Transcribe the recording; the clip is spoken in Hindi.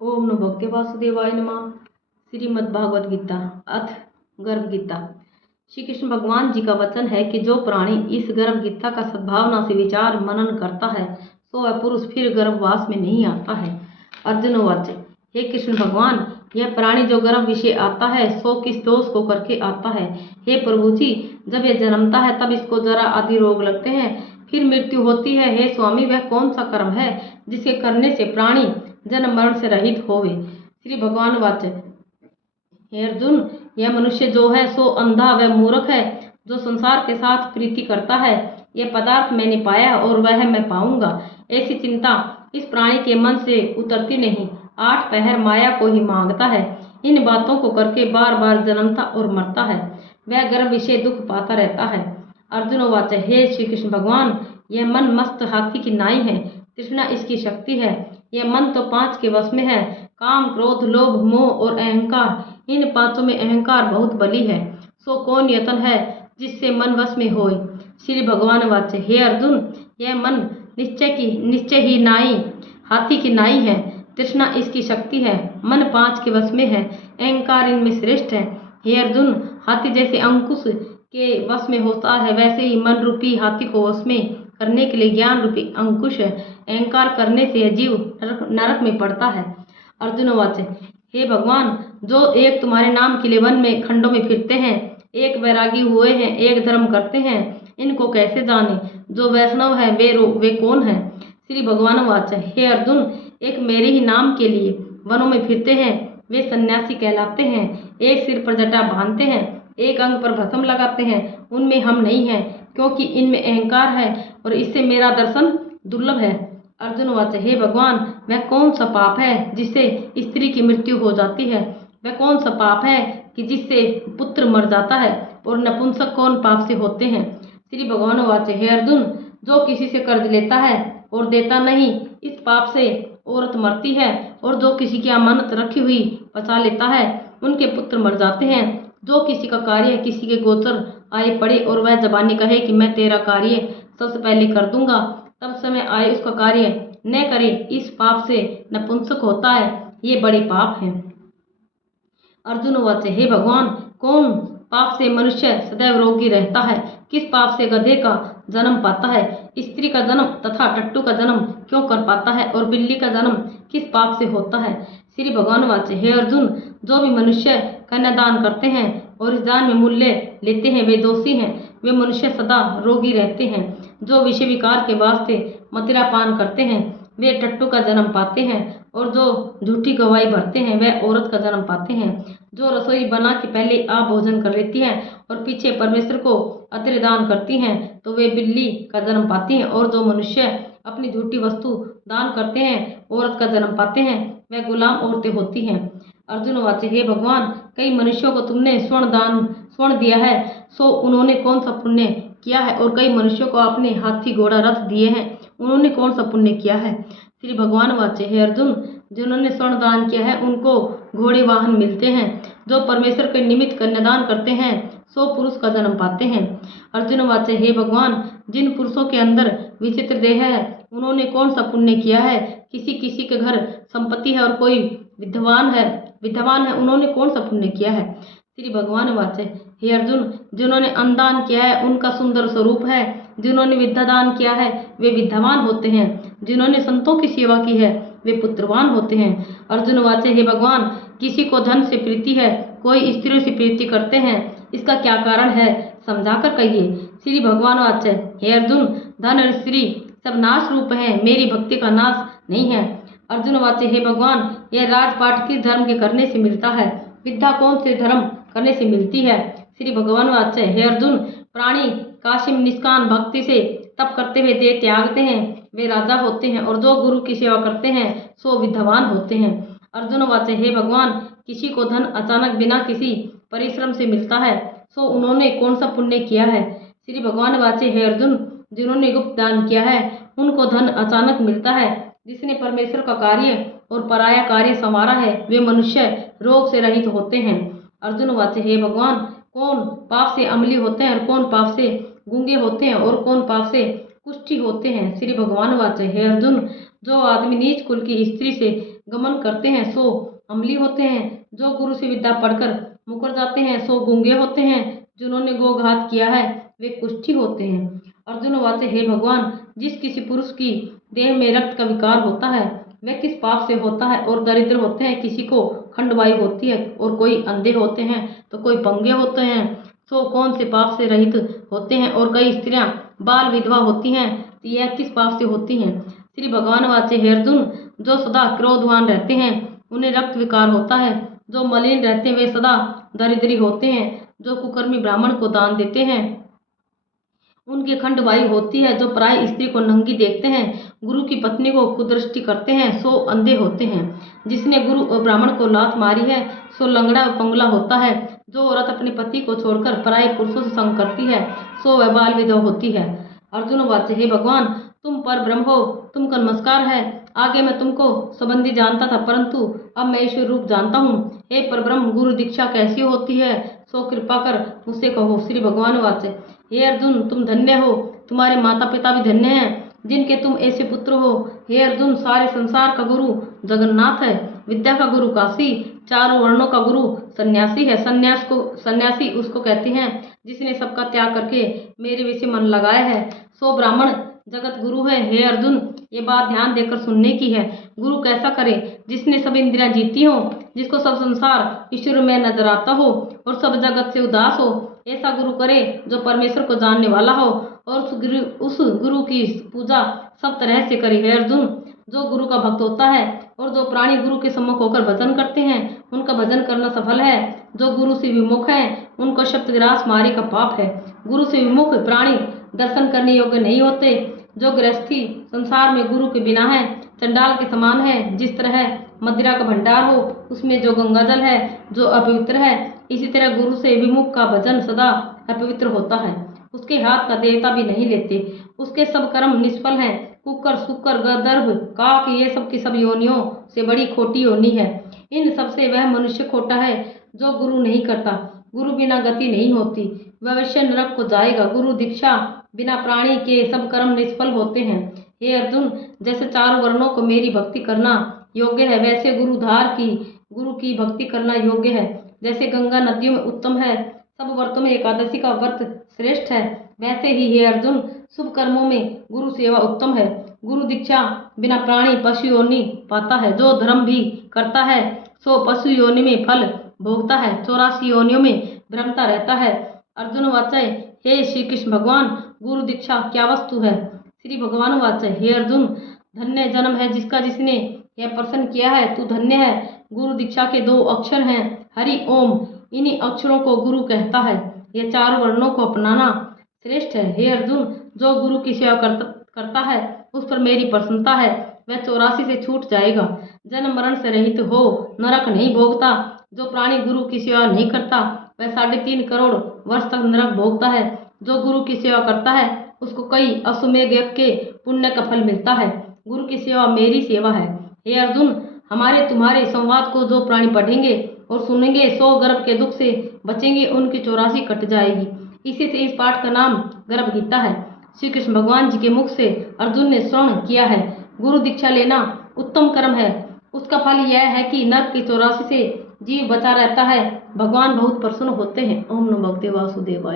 ओम नमो भगवते वासुदेवाय नमः। श्रीमद्भागवत गीता अथ गर्भ गीता। श्री कृष्ण भगवान जी का वचन है कि जो प्राणी इस गर्भ गीता का सद्भावना से विचार मनन करता है सो वह पुरुष फिर गर्भवास में नहीं आता है। अर्जुन वाच, हे कृष्ण भगवान, यह प्राणी जो गर्भ विषय आता है सो किस दोष को करके आता है? हे प्रभु जी, जब यह जन्मता है तब इसको जरा आदि रोग लगते हैं, फिर मृत्यु होती है। हे स्वामी, वह कौन सा कर्म है जिसके करने से प्राणी जन्म मरण से रहित होवे? श्री भगवान वाच, हे अर्जुन, यह मनुष्य जो है सो अंधा व मूर्ख है, जो संसार के साथ प्रीति करता है। यह पदार्थ मैंने पाया और वह मैं पाऊंगा, ऐसी चिंता इस प्राणी के मन से उतरती नहीं। 8 पहर माया को ही मांगता है, इन बातों को करके बार बार जन्मता और मरता है। वह गर्भ विषय दुख पाता रहता है। अर्जुन वाच, हे श्री कृष्ण भगवान, यह मन मस्त हाथी की नाई है, तृष्णा इसकी शक्ति है। यह मन तो 5 के वश में है, काम, क्रोध, लोभ, मोह और अहंकार। इन 5 में अहंकार बहुत बली है, सो कौन यतन है जिससे मन वश में होए? श्री भगवान वाचे, हे अर्जुन, यह मन निश्चय ही नाई हाथी की नाई है, तृष्णा इसकी शक्ति है। मन 5 के वश में है, अहंकार इनमें श्रेष्ठ है। हे अर्जुन, हाथी जैसे अंकुश के वश में होता है, वैसे ही मन रूपी हाथी को वश में करने के लिए ज्ञान रूपी अंकुश है। अहंकार करने से जीव नरक में पड़ता है। अर्जुन वाचे, हे भगवान, जो एक तुम्हारे नाम के लिए वन में खंडों में फिरते हैं, एक वैरागी हुए हैं, एक धर्म करते हैं, इनको कैसे जाने? जो वैष्णव है वे कौन है? श्री भगवान वाचा, हे अर्जुन, एक मेरे ही नाम के लिए वनों में फिरते हैं, वे सन्यासी कहलाते हैं। एक सिर पर जटा बांधते हैं, एक अंग पर भस्म लगाते हैं, उनमें हम नहीं हैं, क्योंकि इनमें अहंकार है और इससे मेरा दर्शन दुर्लभ है। अर्जुन वाचे, हे भगवान, वह कौन सा पाप है जिससे स्त्री की मृत्यु हो जाती है? वह कौन सा पाप है कि जिससे पुत्र मर जाता है? और नपुंसक कौन पाप से होते हैं? श्री भगवान वाचे, हे अर्जुन, जो किसी से कर्ज लेता है और देता नहीं, इस पाप से औरत मरती है। और जो किसी की अमानत रखी हुई बचा लेता है, उनके पुत्र मर जाते हैं। जो किसी का कार्य किसी के गोचर आए पड़े और वह जबानी कहे कि मैं तेरा कार्य सबसे पहले कर दूंगा, तब समय आए उसका कार्य न करे, इस पाप से नपुंसक होता है। ये बड़े पाप हैं। अर्जुन वाचे, हे भगवान, कौन पाप से मनुष्य सदैव रोगी रहता है? किस पाप से गधे का जन्म पाता है? स्त्री का जन्म तथा टट्टू का जन्म क्यों कर पाता है? और बिल्ली का जन्म किस पाप से होता है? श्री भगवान वाचे, हे अर्जुन, जो भी मनुष्य कन्यादान करते हैं और इस दान में मूल्य लेते हैं, वे दोषी हैं। वे मनुष्य सदा रोगी रहते हैं। जो विषय विकार के वास्ते मदिरा पान करते हैं, वे टट्टू का जन्म पाते हैं। और जो झूठी गवाही भरते हैं, वे औरत का जन्म पाते हैं। जो रसोई बना के पहले आप भोजन कर लेती हैं और पीछे परमेश्वर को अतिरिक्त दान करती हैं, तो वे बिल्ली का जन्म पाती हैं। और जो मनुष्य अपनी झूठी वस्तु दान करते हैं, औरत का जन्म पाते हैं, वह गुलाम औरतें होती हैं। अर्जुन वाचे, हे भगवान, कई मनुष्यों को तुमने स्वर्ण दिया है, सो उन्होंने कौन सा पुण्य किया है? और कई मनुष्यों को अपने हाथी घोड़ा रथ दिए हैं, उन्होंने कौन सा पुण्य किया है? श्री भगवान वाचे, हे अर्जुन, जिन्होंने स्वर्ण दान किया है उनको घोड़े वाहन मिलते हैं। जो परमेश्वर के निमित्त कन्यादान करते हैं, सो पुरुष का जन्म पाते हैं। अर्जुन वाचे, हे भगवान, जिन पुरुषों के अंदर विचित्र देह है, उन्होंने कौन सा पुण्य किया है? किसी किसी के घर संपत्ति है और कोई विद्वान है, उन्होंने कौन सा पुण्य किया है? श्री भगवान वाचे, हे अर्जुन, जिन्होंने अन्नदान किया है उनका सुंदर स्वरूप है। जिन्होंने विद्या दान किया है वे विद्वान होते हैं। जिन्होंने संतों की सेवा की है वे पुत्रवान होते हैं। अर्जुन वाचे, हे भगवान, किसी को धन से प्रीति है, कोई स्त्रियों से प्रीति करते हैं, इसका क्या कारण है? समझाकर कहिए। श्री भगवान वाचे, हे अर्जुन, धन और स्त्री सब नाश रूप है, मेरी भक्ति का नाश नहीं है। अर्जुन वाचे, हे भगवान, यह राजपाट किस धर्म के करने से मिलता है? विद्या कौन से धर्म करने से मिलती है? श्री भगवान वाचे, हे अर्जुन, प्राणी काशिम निष्काम भक्ति से तप करते हुए देह त्यागते हैं, वे राजा होते हैं। और जो गुरु की सेवा करते हैं सो विद्वान होते हैं। अर्जुन वाचे, हे भगवान, किसी को धन अचानक बिना किसी परिश्रम से मिलता है, सो उन्होंने कौन सा पुण्य किया है? श्री भगवान वाचे, हे अर्जुन, जिन्होंने गुप्त दान किया है उनको धन अचानक मिलता है। जिसने परमेश्वर का कार्य और पराया कार्य संवारा है, वे मनुष्य रोग से रहित होते हैं। अर्जुन वाचे, हे भगवान, कौन पाप से अमली होते हैं और कौन पाप से गूंगे होते हैं और कौन पाप से कुष्ठी होते हैं? श्री भगवान वाचे, हे अर्जुन, जो आदमी नीच कुल की स्त्री से गमन करते हैं सो अमली होते हैं, जो गुरु से विद्या पढ़कर मुकर जाते हैं सो गूंगे होते हैं, जिन्होंने गोघात किया है वे कुष्ठी होते हैं। अर्जुन वाचे, हे भगवान, जिस किसी पुरुष की देह में रक्त का विकार होता है वह किस पाप से होता है? और दरिद्र होते हैं, किसी को खंडवायु होती है, और कोई अंधे होते हैं तो कोई पंगे होते हैं, सो कौन से पाप से रहित होते हैं? और कई स्त्रियां बाल विधवा होती हैं तो यह किस पाप से होती हैं? श्री भगवान वाचे, हे अर्जुन, जो सदा क्रोधवान रहते हैं उन्हें रक्त विकार होता है, जो मलिन रहते हैं वे सदा दरिद्री होते हैं, जो कुकर्मी ब्राह्मण को दान देते हैं उनकी खंडवायु होती है, जो पराई स्त्री को नंगी देखते हैं, गुरु की पत्नी को कुदृष्टि करते हैं सो अंधे होते हैं, जिसने गुरु और ब्राह्मण को लात मारी है सो लंगड़ा व पंगला होता है, जो औरत अपने पति को छोड़कर पराये पुरुषों से संग करती है सो वह बाल विधवा होती है। अर्जुन वाचे, हे भगवान, तुम पर ब्रह्म हो, तुमको नमस्कार है। आगे मैं तुमको संबंधी जानता था, परंतु अब मैं ईश्वर रूप जानता हूँ। हे परब्रह्म, गुरु दीक्षा कैसी होती है सो कृपा कर मुझसे कहो। श्री भगवान वाचे, हे अर्जुन, तुम धन्य हो, तुम्हारे माता पिता भी धन्य हैं जिनके तुम ऐसे पुत्र हो। हे अर्जुन, सारे संसार का गुरु जगन्नाथ है, विद्या का गुरु काशी, चारों वर्णों का गुरु सन्यासी है। सन्यासी उसको कहते हैं जिसने सबका त्याग करके मेरे विषय मन लगाया है, सो ब्राह्मण जगत गुरु है। हे अर्जुन, ये बात ध्यान देकर सुनने की है। गुरु कैसा करे? जिसने सब इंद्रियां जीती हो, जिसको सब संसार ईश्वर में नजर आता हो और सब जगत से उदास हो, ऐसा गुरु करे जो परमेश्वर को जानने वाला हो, और उस गुरु की पूजा सब तरह से करे। हे अर्जुन, जो गुरु का भक्त होता है और जो प्राणी गुरु के सम्मुख होकर भजन करते हैं उनका भजन करना सफल है। जो गुरु से विमुख है उनको शब्द विनाश मारे का पाप है। गुरु से विमुख प्राणी दर्शन करने योग्य नहीं होते। जो गृहस्थी संसार में गुरु के बिना है चंडाल के समान है। जिस तरह मदिरा का भंडार हो उसमें जो गंगाजल है जो अपवित्र है, इसी तरह गुरु से विमुख का भजन सदा अपवित्र होता है। उसके हाथ का देवता भी नहीं लेते, उसके सब कर्म निष्फल हैं। कुकर, शुकर, गंधर्व, काक, ये सब की सब योनियों से बड़ी खोटी योनि है। इन सबसे वह मनुष्य खोटा है जो गुरु नहीं करता। गुरु बिना गति नहीं होती, वह अवश्य नरक को जाएगा। गुरु दीक्षा बिना प्राणी के सब कर्म निष्फल होते हैं। हे अर्जुन, जैसे चारों वर्णों को मेरी भक्ति करना योग्य है, वैसे गुरु की भक्ति करना योग्य है। जैसे गंगा नदियों में उत्तम है, सब व्रतों में एकादशी का व्रत श्रेष्ठ है, वैसे ही हे अर्जुन, शुभ कर्मों में गुरु सेवा उत्तम है। गुरु दीक्षा बिना प्राणी पशु योनि पाता है। जो धर्म भी करता है सो पशु योनि में फल भोगता है, 84 योनियों में भ्रमता रहता है। अर्जुन वाचय, हे श्री कृष्ण भगवान, गुरु दीक्षा क्या वस्तु है? श्री भगवान वाचय, हे अर्जुन, धन्य जन्म है जिसका जिसने यह प्रश्न किया है, तू धन्य है। गुरु दीक्षा के 2 अक्षर हैं, हरि ओम। इन्हीं अक्षरों को गुरु कहता है। यह चारों वर्णों को अपनाना श्रेष्ठ है। हे अर्जुन, जो गुरु की सेवा करता है उस पर मेरी प्रसन्नता है, वह 84 से छूट जाएगा, जन्म मरण से रहित हो नरक नहीं भोगता। जो प्राणी गुरु की सेवा नहीं करता वह 3.5 करोड़ वर्ष तक नरक भोगता है। जो गुरु की सेवा करता है उसको कई अश्वमेध यज्ञ के पुण्य का फल मिलता है। गुरु की सेवा मेरी सेवा है। हे अर्जुन, हमारे तुम्हारे संवाद को जो प्राणी पढ़ेंगे और सुनेंगे 100 गर्भ के दुख से बचेंगे, उनकी 84 कट जाएगी। इसी से इस पाठ का नाम गर्भ गीता है। श्री कृष्ण भगवान जी के मुख से अर्जुन ने श्रवण किया है। गुरु दीक्षा लेना उत्तम कर्म है। उसका फल यह है कि नरक की 84 से जीव बचा रहता है। भगवान बहुत प्रसन्न होते हैं। ओम नमो भगवते वासुदेवाय।